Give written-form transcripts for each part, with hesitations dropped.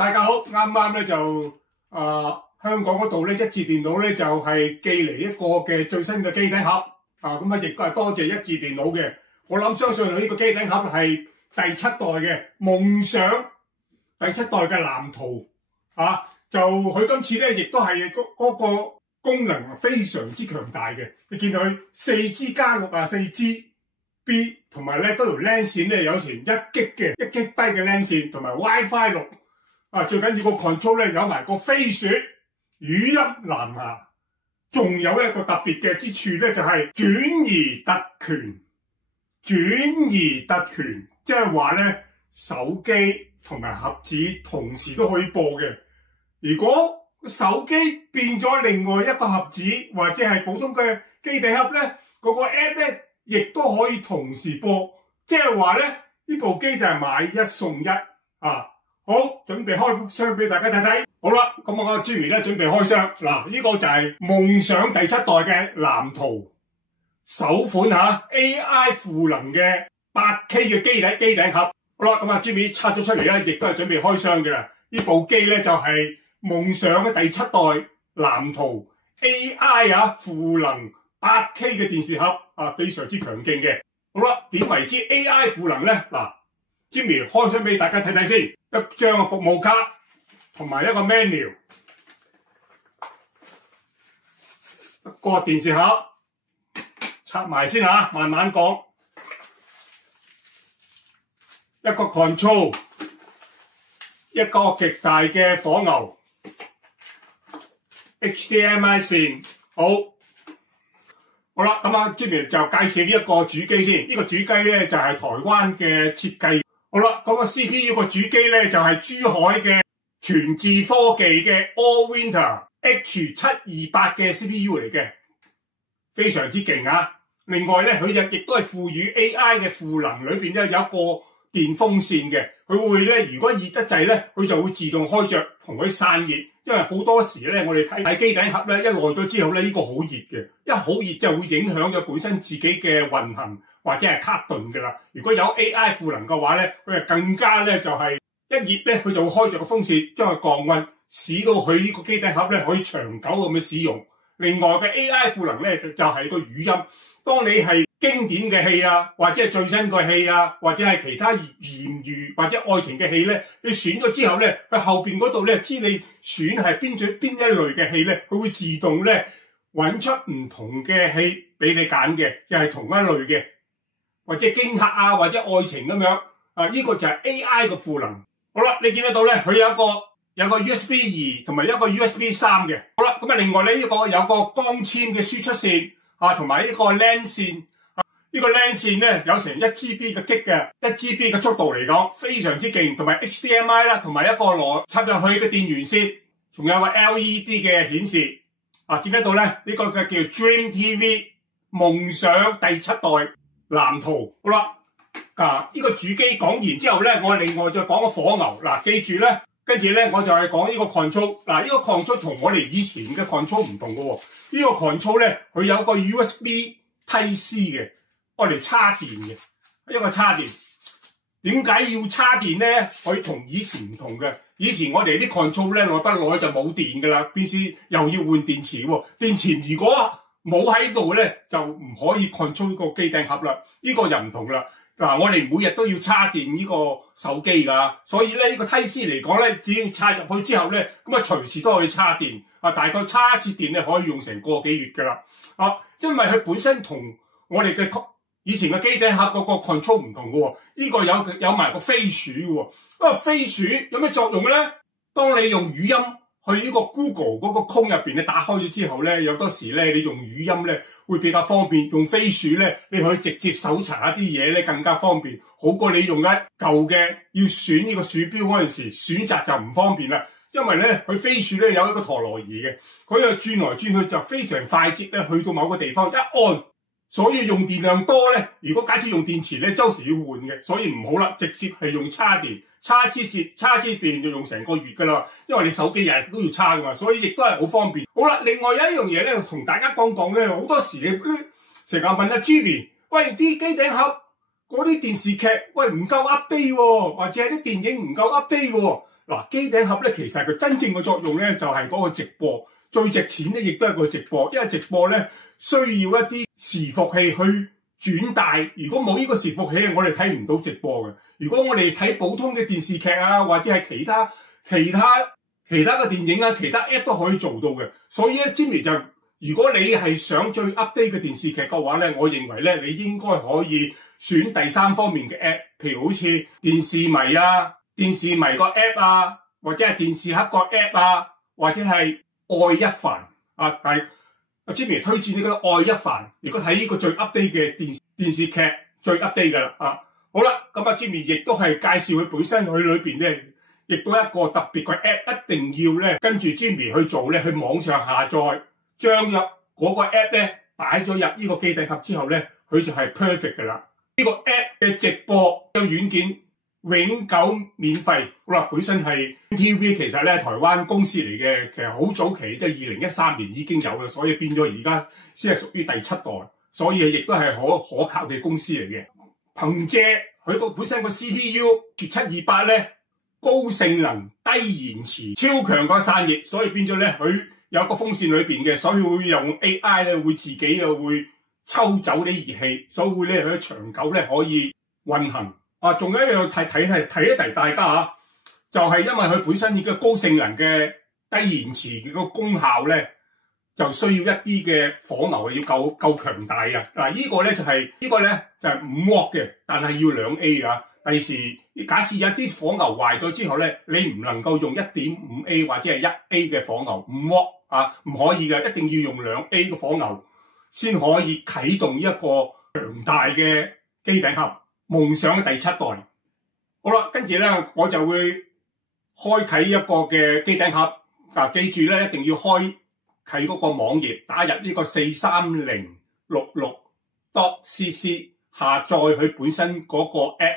大家好，啱啱咧就香港嗰度咧一致電腦咧就係寄嚟一個嘅最新嘅機頂盒咁啊，亦都係多謝一致電腦嘅。我諗相信呢個機頂盒係第7代嘅夢想，第7代嘅藍圖就佢今次咧亦都係嗰個功能非常之強大嘅。你見到佢4G+64G B 同埋咧嗰條 LAN 線咧有成1G 嘅1GB嘅 LAN 線，同埋 WiFi 6最緊要個 control 咧有埋個飛鼠語音藍牙，仲有一個特別嘅之處咧就係轉移特權。轉移特權即係話咧手機同埋盒子同時都可以播嘅。如果手機變咗另外一個盒子或者係普通嘅機頂盒咧，嗰個 app 咧亦都可以同時播，即係話咧呢部機就係買一送一好，準備開箱俾大家睇睇。好啦，咁我個 Jimmy 咧準備開箱。嗱，呢個就係夢想第7代嘅藍圖首款AI 賦能嘅8K 嘅機頂盒。好啦，咁Jimmy 拆咗出嚟咧，亦都係準備開箱嘅啦。呢部機咧就係夢想嘅第7代藍圖 AI 賦能8K 嘅電視盒非常之強勁嘅。好啦，點為之 AI 賦能咧？嗱，Jimmy 開箱俾大家睇睇先。一張服務卡同埋一個 menu， 一個電視盒拆埋先慢慢講。一個 control， 一個極大嘅火牛 HDMI 線。好啦，咁Jimmy 就介紹呢一個主機先。呢個主機咧就係台灣嘅設計。好啦，咁CPU 個主機咧就係珠海嘅全智科技嘅 Allwinner H728嘅 CPU 嚟嘅，非常之勁另外咧，佢亦都係賦予 AI 嘅賦能，裏邊咧有一個電風扇嘅，佢會咧如果熱得滯咧，佢就會自動開着同佢散熱。因為好多時咧，我哋睇機頂盒咧，一耐咗之後咧，呢個好熱嘅，一好熱就會影響咗本身自己嘅運行或者係卡頓噶啦。如果有 AI 賦能嘅話咧，佢就更加咧就係一熱咧，佢就會開着個風扇將佢降溫，使到佢呢個機頂盒咧可以長久咁樣使用。另外嘅 AI 賦能咧就係個語音，當你係經典嘅戲或者係最新嘅戲或者係其他艷遇或者愛情嘅戲咧，你選咗之後咧，佢後邊嗰度咧知你選係邊一類嘅戲咧，佢會自動咧揾出唔同嘅戲俾你揀嘅，又係同一類嘅，或者驚嚇或者愛情咁樣呢個就係 AI 嘅賦能。好啦，你見得到咧，佢有個 USB2 同埋一個 USB3 嘅。好啦，咁另外咧呢個有個光纖嘅輸出線同埋呢個 LAN 線。呢個 LAN 線咧有成1GB 嘅 G 嘅1GB 嘅速度嚟講非常之勁，同埋 HDMI 啦，同埋一個插入去嘅電源線，仲有個 LED 嘅顯示見得到咧，呢個嘅叫 Dream TV 夢想第7代藍圖。好啦，呢個主機講完之後咧，我另外再講個火牛。記住咧，跟住咧我就係講呢個 control。呢個 control 同我哋以前嘅 control 唔同嘅喎。呢個 control 咧，佢有個 USB Type C 嘅。我哋插電嘅一個插電，點解要插電咧？佢同以前唔同嘅。以前我哋啲 control 咧耐不耐就冇電噶啦，必須又要換電池喎。電池如果冇喺度咧，就唔可以 control 個機頂盒啦。呢個就唔同啦。我哋每日都要插電呢個手機噶，所以咧呢個 Type C 嚟講咧，只要插入去之後咧，咁隨時都可以插電。大概插一次電咧可以用成個幾月噶啦。因為佢本身同我哋嘅以前嘅機頂盒嗰個 control 唔同嘅喎，呢個有埋個飛鼠嘅喎。飛鼠有咩作用咧？當你用語音去呢個 Google 嗰個 Chrome 入邊你打開咗之後咧，有多時咧你用語音咧會比較方便。用飛鼠咧，你可以直接搜查一啲嘢咧更加方便，好過你用一舊嘅要選呢個鼠標嗰陣時選擇就唔方便啦。因為咧佢飛鼠咧有一個陀螺儀嘅，佢又轉來轉去就非常快捷咧，去到某個地方一按。所以用電量多咧，如果假設用電池咧，周時要換嘅，所以唔好啦，直接係用插電，插支電就用成個月噶啦，因為你手機日日都要插噶嘛，所以亦都係好方便。好啦，另外有一樣嘢咧，同大家講咧，好多時你成日問Jimmy，喂啲機頂盒嗰啲電視劇，喂唔夠 update 喎，或者係啲電影唔夠 update 喎。嗱，機頂盒咧其實佢真正嘅作用咧就係嗰個直播，最值錢咧亦都係個直播，因為直播咧需要一啲伺服器去轉帶，如果冇呢個伺服器，我哋睇唔到直播嘅。如果我哋睇普通嘅電視劇啊，或者係其他嘅電影啊，其他 app 都可以做到嘅。所以咧 ，Jimmy 就如果你係想最 update 嘅電視劇嘅話咧，我認為咧你應該可以選第三方面嘅 app， 譬如好似電視迷啊、電視迷個 app 啊，或者係電視盒個 app 啊，或者係愛一帆啊。但係 Jimmy 推薦呢個愛一帆，如果睇呢個最 update 嘅電視劇最 update 噶啦啊。好啦，咁Jimmy 亦都係介紹佢本身佢裏邊咧，亦都一個特別嘅 app， 一定要咧跟住 Jimmy 去做咧，去網上下載，將入嗰個 app 咧擺咗入呢個機頂盒之後咧，佢就係 perfect 噶啦。呢個 app 嘅直播嘅軟件永久免費。好啦，本身係 TV 其實咧台灣公司嚟嘅，其實好早期即係2013年已經有嘅，所以變咗而家先係屬於第7代，所以亦都係可靠嘅公司嚟嘅。憑借佢個本身個 CPU 728咧，高性能、低延遲、超強個散熱，所以變咗咧佢有個風扇裏邊嘅，所以會用 AI 咧會自己又會抽走啲熱氣，所以會咧佢長久咧可以運行。啊，仲有一樣提一提大家嚇，就係因為佢本身已經高性能嘅低延遲嘅個功效咧，就需要一啲嘅火牛啊，要夠強大啊！嗱，呢個咧就係5W嘅，但係要2A 啊。第時假設有啲火牛壞咗之後咧，你唔能夠用 1.5A 或者係 1A 嘅火牛5W啊，唔可以嘅，一定要用2A 嘅火牛先可以啟動一個強大嘅機頂盒，夢想嘅第7代。好啦，跟住咧我就會開啟一個嘅機頂盒，嗱，記住咧一定要開啟嗰個網頁，打入呢個43066.cc， 下載佢本身嗰個 app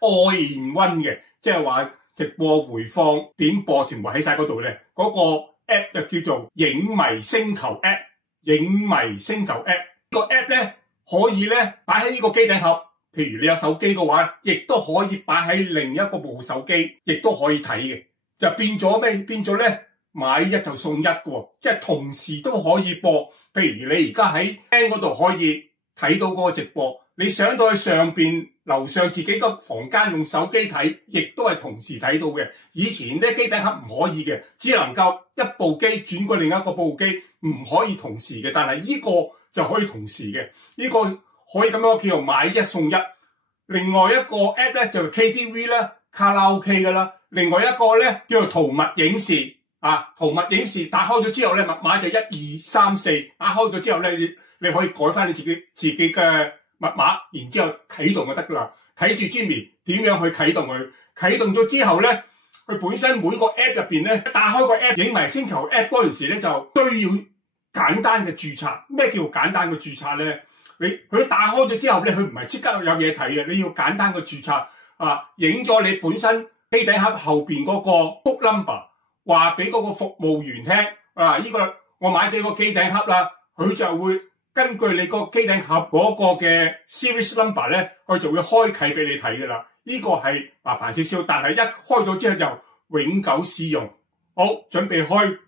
all in one 嘅，即係話直播回放點播全部喺晒嗰度咧。嗰個 app 就叫做影迷星球 app， 影迷星球 app 個 app 咧可以咧擺喺呢個機頂盒，譬如你有手機嘅話，亦都可以擺喺另一個部手機，亦都可以睇嘅。就變咗咩？變咗咧買一就送一嘅喎，即係同時都可以播。譬如你而家喺廳嗰度可以睇到嗰個直播，你上到去上邊樓上自己個房間用手機睇，亦都係同時睇到嘅。以前咧機頂盒唔可以嘅，只能夠一部機轉過另一個部機，唔可以同時嘅。但係呢個就可以同時嘅，呢個可以咁樣叫做買一送一。另外一個 app 咧就 KTV 啦、卡拉 OK 噶啦。另外一個咧叫做圖密影視啊，圖密影視打開咗之後咧，密碼就1234，打開咗之後咧，你可以改翻你自己嘅密碼，然之後啟動就得噶啦。睇住 Jimmy 點樣去啟動佢，啟動咗之後咧，佢本身每個 app 入邊咧，打開個 app 影迷星球 app 嗰陣時咧，就需要簡單嘅註冊。咩叫簡單嘅註冊咧？佢打開咗之後咧，佢唔係即刻有嘢睇嘅，你要簡單嘅註冊啊，影咗你本身機頂盒後邊嗰個 book number， 話俾嗰個服務員聽啊，呢個我買咗個機頂盒啦，佢就會根據你個機頂盒嗰個嘅 series number 咧，佢就會開啟俾你睇噶啦。呢個係麻煩少少，但係一開咗之後就永久試用。好，準備開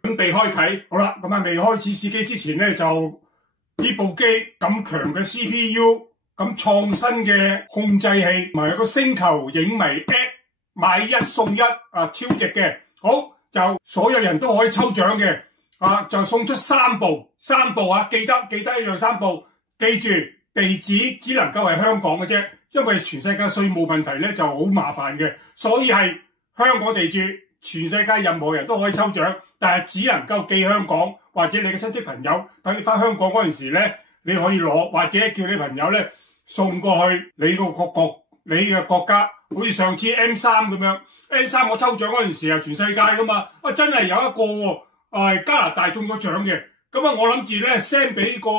啟。好啦，咁未開始試機之前咧，就呢部機咁強嘅 CPU， 咁創新嘅控制器，同埋有個星球影迷 app， 買一送一啊，超值嘅。好，就所有人都可以抽獎嘅啊，就送出3部啊，記得一樣3部，記住地址只能夠係香港嘅啫，因為全世界稅務問題咧就好麻煩嘅，所以係香港地址，全世界任何人都可以抽獎，但係只能夠寄香港，或者你嘅親戚朋友等你翻香港嗰陣時咧，你可以攞，或者叫你朋友咧送過去你嘅國家。好似上次 M3 咁樣 ，M3 我抽獎嗰陣時係全世界噶嘛，真係有一個喎，加拿大中咗獎嘅，咁我諗住咧 send 俾個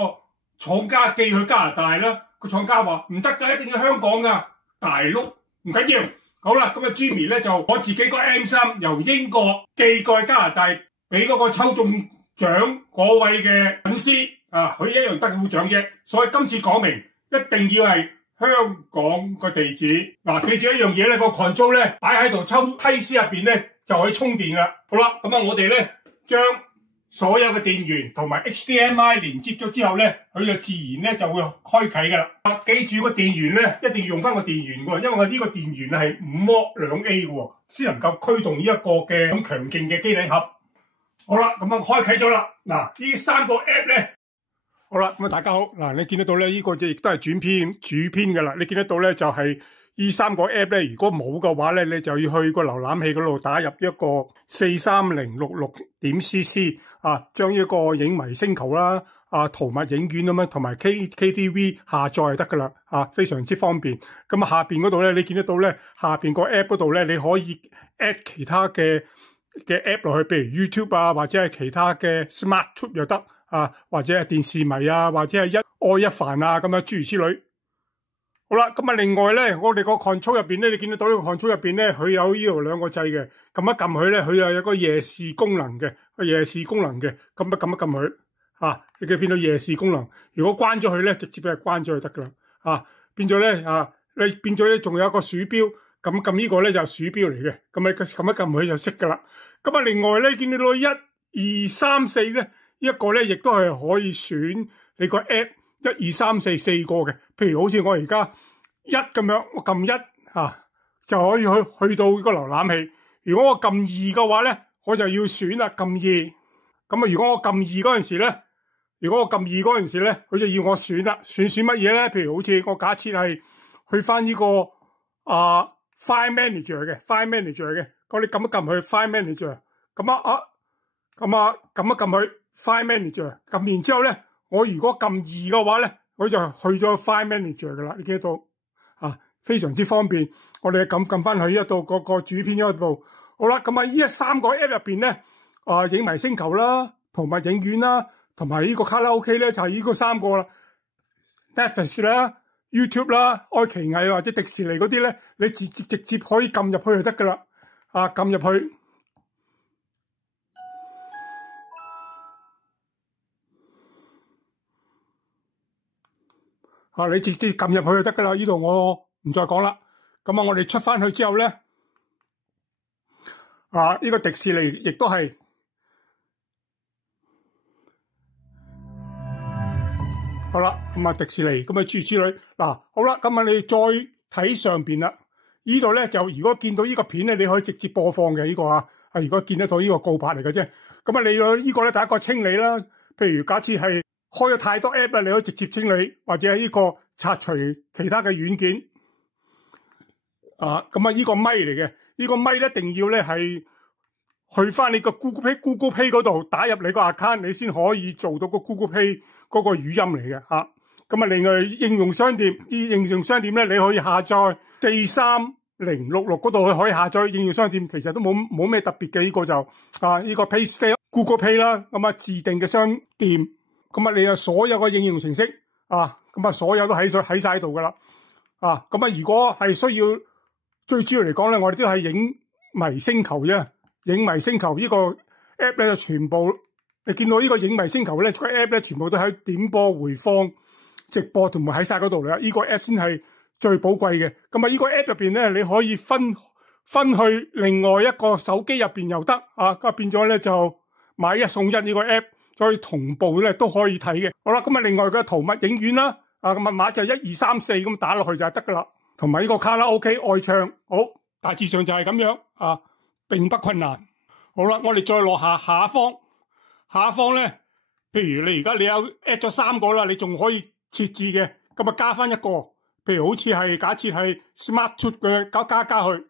廠家寄去加拿大啦，個廠家話唔得噶，一定要香港噶，大碌唔緊要。好啦，咁Jimmy 咧就我自己個 M3 由英國寄過去加拿大，俾嗰個抽中獎嗰位嘅粉絲啊，佢一樣得到獎啫。所以今次講明一定要係香港個地址。嗱，記住一樣嘢咧，個 control 咧擺喺度抽梯師入邊咧，就可以充電啦。好啦，咁啊我哋咧將所有嘅電源同埋 HDMI 連接咗之後咧，佢就自然咧就會開啟噶啦。記住個電源咧一定要用翻個電源喎，因為我呢個電源係5W2A 嘅喎，先能夠驅動呢一個嘅咁強勁嘅機頂盒。好啦，咁啊開啟咗啦。嗱，呢3個 app 咧，好啦，咁啊大家好。嗱，你見得到咧，呢個亦都係主編嘅啦。你見得到咧就係呢3個 app 咧，如果冇嘅話咧，你就要去個瀏覽器嗰度打入一個43066.cc 啊，將呢個影迷星球啦、圖物影院咁樣同埋 KTV 下載就得噶啦，非常之方便。咁啊下邊嗰度咧，你見得到咧，下邊個 app 嗰度咧，你可以 add 其他嘅 app 落去，譬如 YouTube 啊，或者係其他嘅 Smart Tube 又得或者係電視迷啊，或者係一愛一凡啊咁樣諸如此類。好啦，咁啊，另外咧，我哋個 control 入邊咧，你見得到呢個 control 入邊咧，佢有呢度2個掣嘅，撳一撳佢咧，佢又有個夜視功能嘅，撳一撳佢，你見到夜視功能。如果關咗佢咧，直接俾佢關咗就得噶啦，變咗咧，你變咗咧，仲有一個鼠標，撳呢個咧就係鼠標嚟嘅，咁你撳一撳佢就識噶啦。咁啊，另外咧，見到1、2、3、4咧，一個咧亦都係可以選你個 app。1、2、3、4 4個嘅，譬如好似我而家1咁樣，我撳1就可以去到個瀏覽器。如果我撳2嘅話咧，我就要選啦，撳2。咁啊，如果我撳2嗰陣時咧，佢就要我選啦，選乜嘢咧？譬如好似我假設係去翻呢個File Manager 嘅，咁你撳一撳佢 File Manager， 撳一撳佢 File Manager， 撳完之後咧。我如果撳2嘅話咧，我就去咗 File Manager 噶啦，你見到非常之方便。我哋撳翻去呢度個主片嗰度。好啦，咁啊呢3個 app 入邊咧，影迷星球啦、圖物影院啦，同埋呢個卡拉 OK 咧，就係呢個3個啦。Netflix 啦、YouTube 啦、愛奇藝或者迪士尼嗰啲咧，你直接可以撳入去就得噶啦。撳入去。你直接撳入去就得噶啦，呢度我唔再講啦。咁我哋出翻去之後咧，呢個迪士尼亦都係，好啦，咁迪士尼咁諸如此類。好啦，咁你再睇上邊啦，呢度咧就如果見到呢個片咧，你可以直接播放嘅呢個如果見得到呢個告白嚟嘅啫。咁你呢個咧第一個清理啦，譬如假設係開咗太多 app 啦，你可以直接清理，或者係呢個拆除其他嘅軟件。呢個咪嚟嘅，呢個咪一定要咧係去翻你個 Google Pay 嗰度打入你個 account， 你先可以做到個 Google Pay 嗰個語音嚟嘅。另外應用商店咧，你可以下載43066嗰度可以下載應用商店，其實都冇咩特別嘅。呢個就呢個 Google Pay 啦，自定嘅商店。你有所有嘅應用程式所有都喺晒喺度噶啦。如果係需要最主要嚟講咧，我哋都係影迷星球啫。影迷星球呢個 app 咧就全部，你見到呢個影迷星球咧，個 app 咧全部都喺點播、回放、直播同埋喺晒嗰度啦。呢個 app 先係最寶貴嘅。呢個 app 入邊咧，你可以分去另外一個手機入邊又得變咗咧就買1送1呢個 app。所以同步咧都可以睇嘅。好啦，另外嘅圖物影院啦，密碼就1、2、3、4咁打落去就得噶啦。同埋呢個卡拉 OK 愛唱，好，大致上就係咁樣並不困難。好啦，我哋再落下方咧，譬如你而家你有 add 咗3個啦，你仲可以設置嘅，咁加翻一個，譬如好似係假設係 Smart Tube 嘅加去，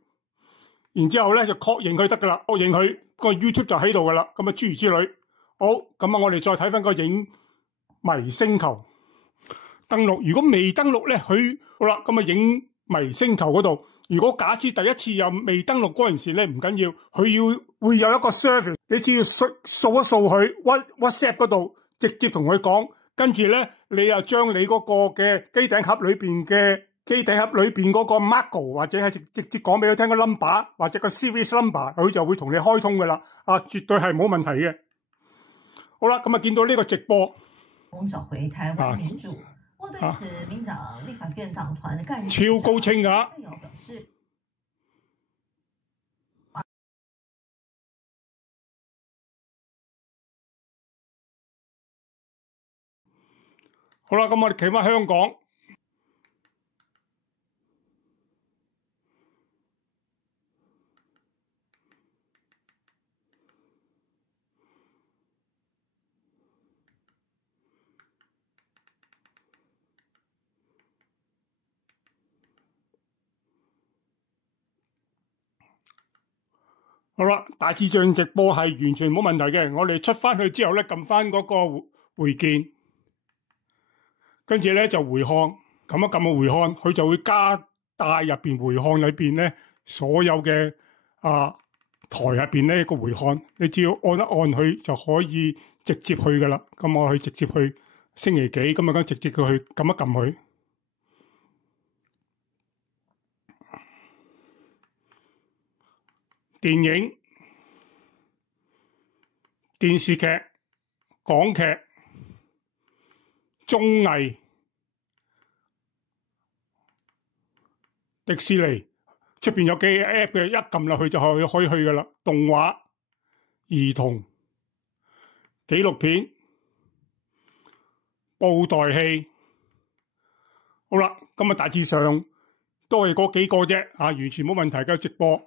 然之後咧就確認佢得噶啦，確認佢個 YouTube 就喺度噶啦，諸如此類。好，咁我哋再睇翻個影迷星球登錄。如果未登錄咧，佢好啦，影迷星球嗰度，如果假設第一次又未登錄嗰陣時咧，唔緊要，佢會有一個 service， 你只要掃一掃佢 WhatsApp 嗰度，直接同佢講，跟住咧你又將你嗰個嘅機頂盒裏邊嗰個 Marco 或者係直接講俾佢聽個 number 或者個 series number， 佢就會同你開通噶啦，絕對係冇問題嘅。好啦，見到呢個直播，找回台灣民主。我對此民黨立法院黨團的幹事超高清㗎。好啦，咁我哋企翻香港。好啦，大致上直播係完全冇問題嘅。我哋出翻去之後咧，撳翻嗰個回鍵，跟住咧就回看，撳一撳個回看，佢就會加大入邊回看裏邊咧所有嘅台入邊咧個回看，你只要按一按佢就可以直接去噶啦。咁我去直接去星期幾，咁啊咁直接去撳一撳佢。電影、電視劇、港劇、綜藝、迪士尼出邊有幾個 app 嘅，一撳落去就可以去噶啦。動畫、兒童、紀錄片、布袋戲，好啦，咁啊大致上都係嗰幾個啫，完全冇問題嘅直播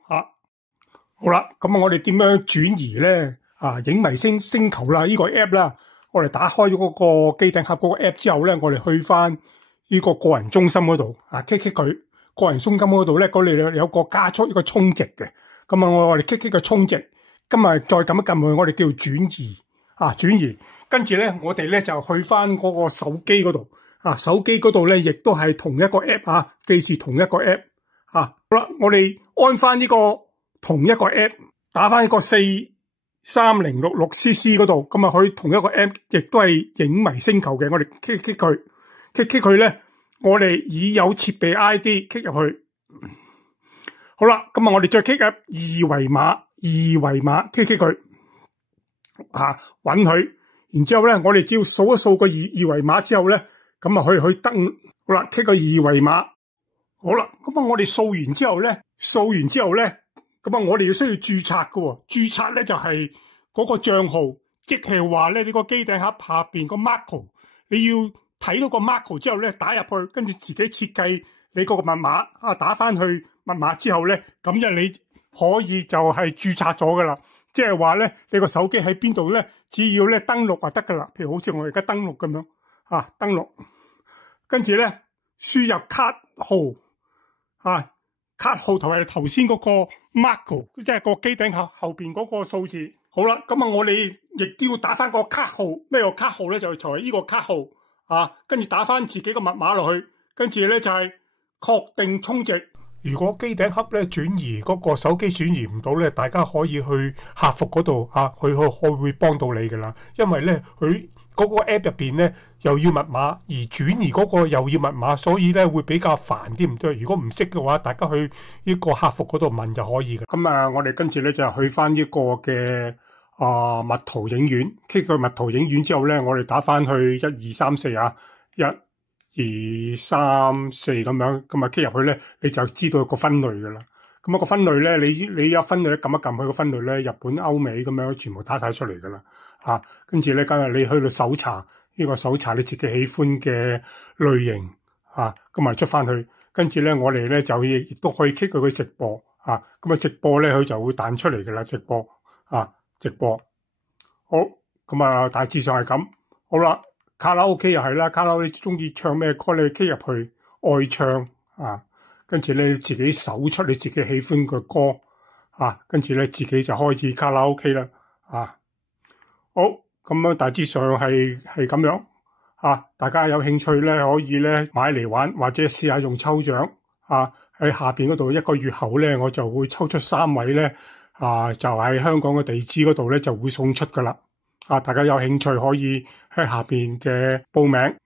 好啦，咁我哋點樣轉移咧？影迷星球啦，呢個 app 啦，我哋打開咗嗰個機頂盒嗰個 app 之後咧，我哋去翻呢個個人中心嗰度，click 佢個人中心嗰度咧，嗰度有個加速一個充值嘅，咁我哋click個充值，今日再撳一撳佢，我哋叫轉移轉移，跟住咧我哋咧就去翻嗰個手機嗰度，手機嗰度咧亦都係同一個 app 記住同一個 app 好啦，我哋安翻呢個同一個 app 打翻一個43066cc 嗰度，咁可以同一個 app 亦都係影迷星球嘅。我哋 click 佢咧，我哋已有設備 ID click 入去。好啦，咁我哋再 click 入二維碼 click 佢搵佢，然之後咧我哋只要掃一掃個二維碼之後咧，咁可以去登。好啦 click 個二維碼。好啦，咁我哋掃完之後咧，咁我哋要需要註冊嘅喎，註冊咧就係嗰個帳號，即係話咧你個機頂盒下邊個 Marco， 你要睇到個 Marco 之後咧打入去，跟住自己設計你嗰個密碼打翻去密碼之後咧，咁你可以就係註冊咗噶啦，即係話咧你個手機喺邊度咧，只要咧登錄就得噶啦，譬如好似我而家登錄咁樣登錄，跟住咧輸入卡號卡號同埋頭先嗰個 Marco， 即係個機頂盒後邊嗰個數字。好啦，咁我哋亦都要打翻個卡號，咩個卡號咧？就係呢個卡號跟住打翻自己個密碼落去，跟住咧就係確定充值。如果機頂盒咧轉移嗰個手機轉移唔到咧，大家可以去客服嗰度佢會幫到你噶啦，因為咧佢嗰個 app 入邊咧又要密碼，而轉移嗰個又要密碼，所以咧會比較煩啲唔對。如果唔識嘅話，大家去呢個客服嗰度問就可以嘅。咁我哋跟住咧就去翻呢個嘅蜜桃影院，click 去蜜桃影院之後咧，我哋打翻去1、2、3、4 1、2、3、4咁樣，咁click 入去咧，你就知道個分類噶啦。咁個分類咧，你有分類撳一撳佢個分類咧，日本、歐美咁樣全部打晒出嚟噶啦。跟住咧，今日你去到搜查呢個搜查你自己喜歡嘅類型咁出翻去，跟住咧我哋咧就亦都可以 click 佢直播咁直播咧佢就會彈出嚟噶啦，直播好，咁大致上係咁。好啦，卡拉 OK 又係啦，卡拉 OK 你中意唱咩歌你 click 入去愛唱跟住咧自己搜出你自己喜歡嘅歌跟住咧自己就開始卡拉 OK 啦好，咁大致上係咁樣大家有興趣咧可以咧買嚟玩，或者試下用抽獎喺下邊嗰度，一個月後咧我就會抽出3位咧就喺香港嘅地址嗰度咧就會送出噶啦大家有興趣可以喺下邊嘅報名。